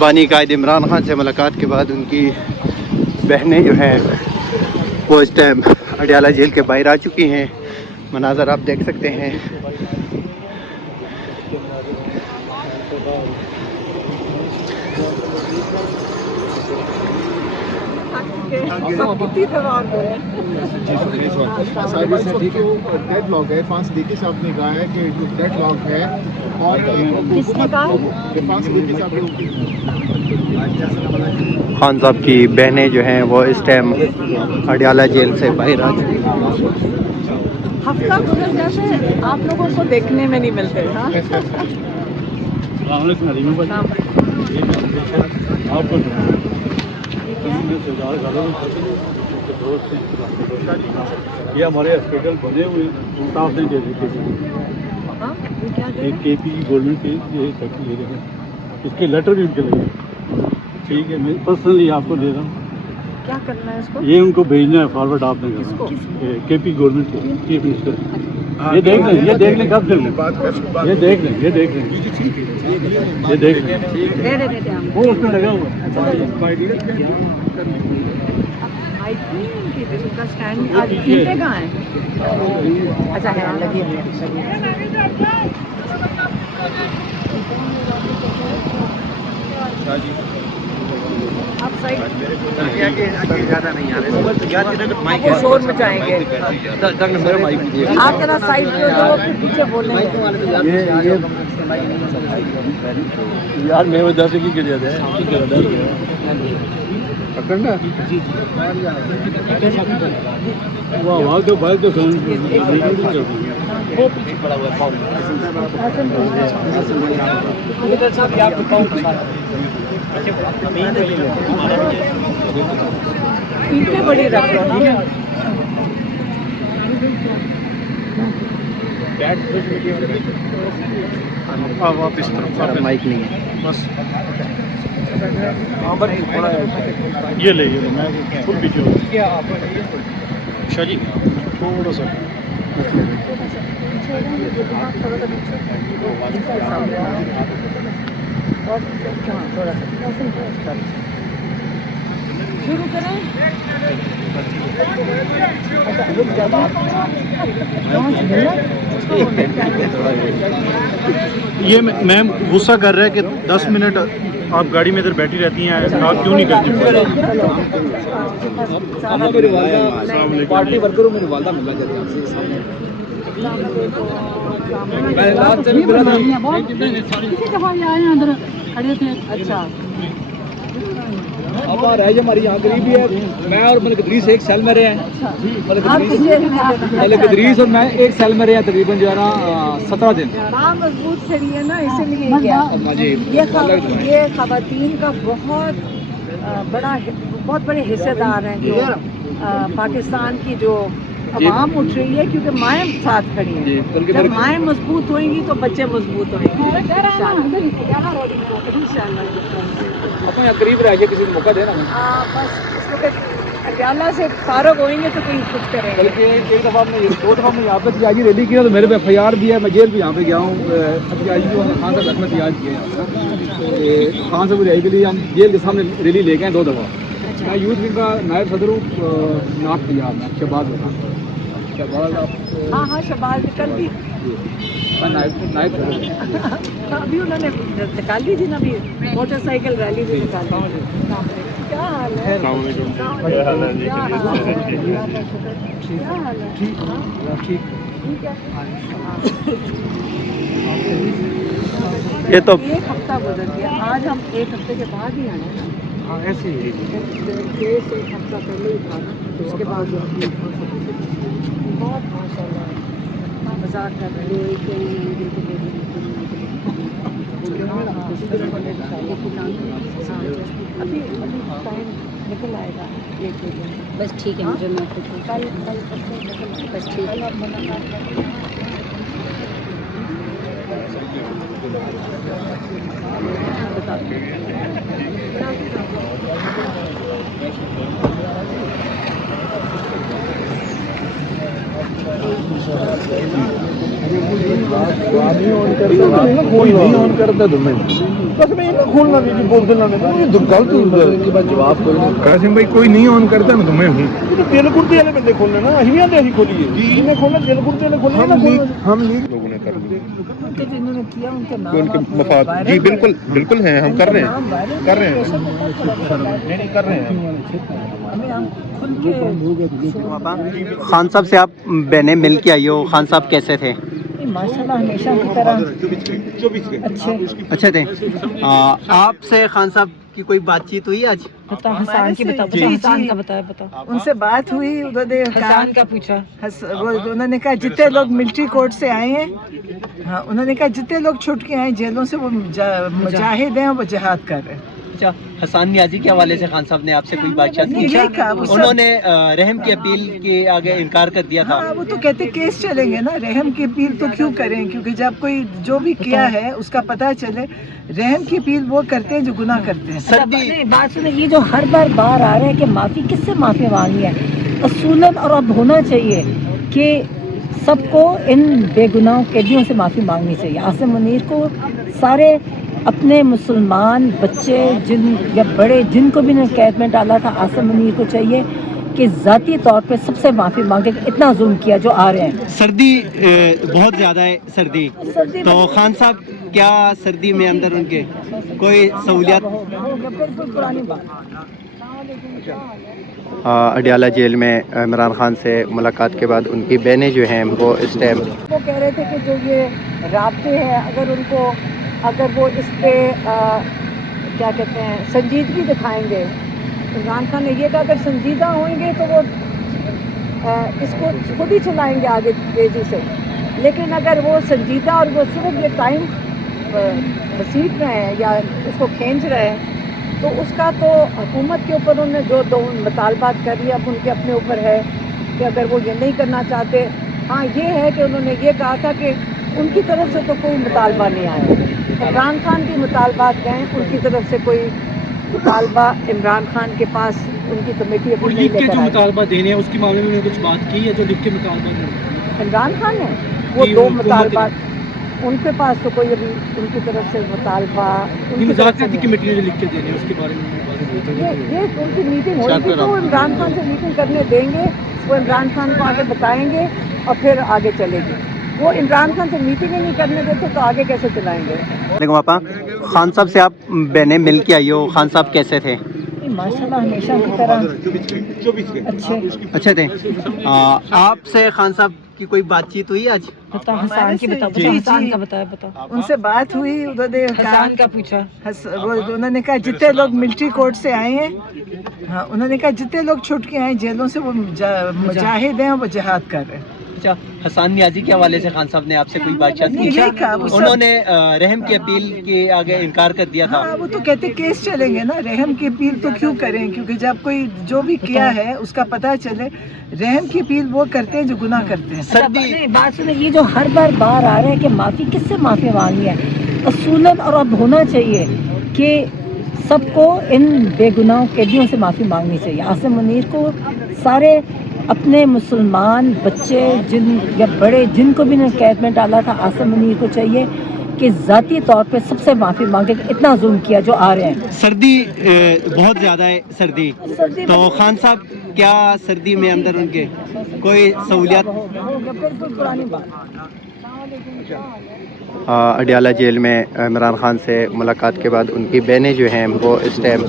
बानी कायद इमरान खान से मुलाकात के बाद उनकी बहनें जो हैं वो इस टाइम अडयाला जेल के बाहर आ चुकी हैं। मनाज़र आप देख सकते हैं। डेडलॉक है, इरफान सिद्दीकी साहब ने कहा है कि जो डेडलॉक है और किसने कहा? इरफान सिद्दीकी साहब खान साहब की बहनें जो हैं वो इस टाइम अडयाला जेल से बाहर आ चुकी हैं। हफ्ता गुजर जैसे आप लोगों को देखने में नहीं मिलते। हाँ ये हमारे हॉस्पिटल बने हुए स्टाफ ने दे दी एक KP गवर्नमेंट के ये फैक्ट्री है, इसके लेटर भी उनके लगे। ठीक है, मैं पर्सनली आपको दे रहा हूँ। क्या करना है इसको? ये उनको भेजना है, फॉरवर्ड आपने करना है। KP गवर्नमेंट के चीफ मिनिस्टर ये देख लें, ये देख लें कब चल लें, ये देख लें, ये देख लें, ये देख लें। वो उसमें लगा हुआ का स्टैंड आज ईंटें कहाँ हैं? अच्छा है, लगी हुई आप साइड ज़्यादा नहीं आ रहे, वो शोर मचाएंगे। आप जरा साइड पे हो जाओ, फिर पीछे बोलेंगे। यार मैं वजह से की गिर जाता है पकड़ना वाह तो भाई तो वो पीछे पड़ा हुआ ईंटें बड़ी रख लो ना। वापस माइक नहीं है बस ये ले मैं फुल पीछे शाह जी थोड़ा सा शुरू करें। ये मैम गुस्सा कर रहा है कि 10 मिनट आप गाड़ी में इधर बैठी रहती हैं, आप क्यों नहीं करती? पार्टी वर्कर मेरी वालदा मिलना चाहती है। अच्छा अब आ रहा है हमारी यहाँ गरीबी है। मैं और मलिक इदरीस एक सेल में रहे हैं। मलिक इदरीस और मैं एक सेल में रहे हैं तकरीबन जो है ना 17 दिन। मजबूत खड़ी है ना, इसीलिए ये खवातीन का बहुत बड़े हिस्सेदार हैं जो पाकिस्तान की जो आवाम उठ रही है, क्योंकि माएँ साथ खड़ी हैं। जब माएँ मजबूत होंगी तो बच्चे मजबूत होंगे। अपने करीब रह गए, किसी को मौका देना बस अडयाला से फारग होंगे तो कोई कुछ करेंगे। बल्कि एक दफ़ा मैं 2 दफ़ा मैं यहाँ पे सियाजी रैली की ना, तो मेरे पे FIR भी है। मैं जेल भी यहाँ पे गया हूँ। सियाजी जो खान साहब में सियाज किए हैं, खान साहब रैली के लिए हम जेल के सामने रैली ले गए 2 दफ़ा। मैं यूथ विंग का नायब सदर हूँ नाप पंजाब में, शहबाज हाँ हाँ, शहबाज कल भी नायब अभी उन्होंने निकाली थी ना, अभी मोटरसाइकिल रैली भी निकाली। क्या हाल है? ये तो एक हफ्ता गुजर गया, आज हम 1 हफ्ते के बाद ही आए ना। हाँ ऐसे ही केस 1 हफ्ता पहले ही था ना, उसके बाद बहुत माशाल्लाह मजाक कर रहे अभी टाइम निकल आएगा। बस ठीक है, मुझे मैं कल बस ठीक है। कोई नहीं ऑन करता तुम्हें बस मैं इनको खोलना नहीं जो बोल देना मैं ये गलत के बाद जवाब कोई नहीं कासिम भाई कोई नहीं ऑन करता ना तो मैं हूँ तो दिल कुर्ती वाले बंदे खोलने ना अही आंदे अही खोलिए इन्हें खोलना दिल कुर्ती वाले खोलने ना खोलना हम लीग लोगों ने कर लिया जिन्होंने किया उनके नाम उनके आप मफाद वायरल जी करें। बिल्कुल बिल्कुल हैं हम कर रहे नाम हैं वायरल कर रहे हैं पेशेंट को कब खड़ा करना है? नहीं कर रहे हैं हमें हम खुल के खान साहब से आप बहनें मिल के आई हो, खान साहब कैसे थे? माशाल्लाह हमेशा की तरह अच्छे अच्छे थे। आपसे खान साहब की कोई बातचीत हुई आज? बता हसन की बता जी। हसन का बताया उनसे बात हुई उन्होंने हसन का पूछा वो उन्होंने कहा जितने लोग मिलिट्री कोर्ट से आए हैं हाँ उन्होंने कहा जितने लोग छूट के आए जेलों से वो मुजाहिद हैं वो जिहाद कर रहे हैं। अच्छा, हसन नियाजी के हवाले से खान साहब ने आपसे कोई बातचीत की? यही कहा वो सब उन्होंने रहम की अपील के आगे इनकार कर दिया था। हाँ वो तो कहते केस चलेंगे ना रहम की अपील तो क्यों करें क्योंकि जब कोई जो भी किया है उसका पता चले रहम की अपील वो करते हैं जो गुनाह करते हैं। सर्दी बात सुने ये जो हर बार बार आ रहा है कि माफी किससे माफी मांगी है असूलन और अब होना चाहिए कि सबको इन बेगुनाह कैदियों से माफी मांगनी चाहिए। आसिम मुनीर को सारे अपने मुसलमान बच्चे जिन या बड़े जिनको भी ने कैद में डाला था आसिम मुनीर को चाहिए कि ज़ाती तौर पे सबसे माफ़ी मांगे कि इतना जुल्म किया जो आ रहे हैं। सर्दी बहुत ज़्यादा है सर्दी तो खान साहब क्या सर्दी में अंदर उनके कोई सहूलियत? बिल्कुल पुरानी बात। अडियाला जेल में इमरान खान से मुलाकात के बाद उनकी बहनें जो हैं वो इस टाइम वो कह रहे थे कि जो ये राब्ते हैं अगर वो इस पे क्या कहते हैं संजीदगी दिखाएंगे। इमरान खान ने ये कहा अगर संजीदा होंगे तो वो इसको खुद ही चलाएंगे आगे तेजी से, लेकिन अगर वो संजीदा और वो सिर्फ ये टाइम घसीट रहे हैं या इसको खींच रहे हैं तो उसका तो हुकूमत के ऊपर उन्होंने जो दो मुतालबात कर दिया अब उनके अपने ऊपर है कि अगर वो ये नहीं करना चाहते। हाँ ये है कि उन्होंने ये कहा था कि उनकी तरफ से तो कोई मुतालबा नहीं आया। इमरान खान की मुतालबात हैं, उनकी तरफ से कोई मुतालबा इमरान खान के पास उनकी कमेटी अपनी नहीं लेकर आई। मुतालबा देने हैं उसके मामले में कुछ बात की है जो लिख के मुतालबा इमरान खान ने वो दो मुतालबा उनके पास तो कोई अभी उनकी तरफ से मुतालबा कमेटी ने लिख के देने हैं उसके बारे में ये उनकी मीटिंग होगी तो वो इमरान खान से मीटिंग करने देंगे, वो इमरान खान को आगे बताएंगे और फिर आगे चलेगी। वो इमरान खान से मीटिंग ही नहीं करने देते तो आगे कैसे चलाएंगे। देखो पापा, खान साहब से आप बहनें मिल के आई हो, खान साहब कैसे थे? माशाल्लाह हमेशा की तरह अच्छे थे। आपसे खान साहब की कोई बातचीत हुई आज? बता हसन की बता जी, हसन जी। का बताया उनसे बात हुई उन्होंने हसन का पूछा वो उन्होंने कहा जितने लोग मिलिट्री कोर्ट से आए हैं हाँ उन्होंने कहा जितने लोग छूट के आए जेलों से वो मुजाहिद हैं वो जिहाद कर रहे हैं। अच्छा, हसन नियाजी के हवाले से खान साहब ने आपसे कोई बातचीत की? यही कहा वो सब उन्होंने रहम की अपील के आगे इनकार कर दिया था। हाँ वो तो कहते केस चलेंगे ना रहम की अपील तो क्यों करें क्योंकि जब कोई जो भी किया है उसका पता चले रहम की अपील वो करते हैं जो गुनाह करते हैं। सर्दी बात सुने ये जो हर बार बार आ रहा है कि माफी किससे माफी मांगी है असूलन और अब होना चाहिए कि सबको इन बेगुनाह कैदियों से माफी मांगनी चाहिए। आसिम मुनीर को सारे अपने मुसलमान बच्चे जिन या बड़े जिनको भी ने कैद में डाला था आसिम मुनीर को चाहिए कि ज़ाती तौर पे सबसे माफ़ी मांगे कि इतना जुल्म किया जो आ रहे हैं। सर्दी बहुत ज़्यादा है सर्दी तो खान साहब क्या सर्दी में अंदर उनके कोई सहूलियत? बिल्कुल पुरानी बात। अडियाला जेल में इमरान खान से मुलाकात के बाद उनकी बहनें जो हैं वो इस टाइम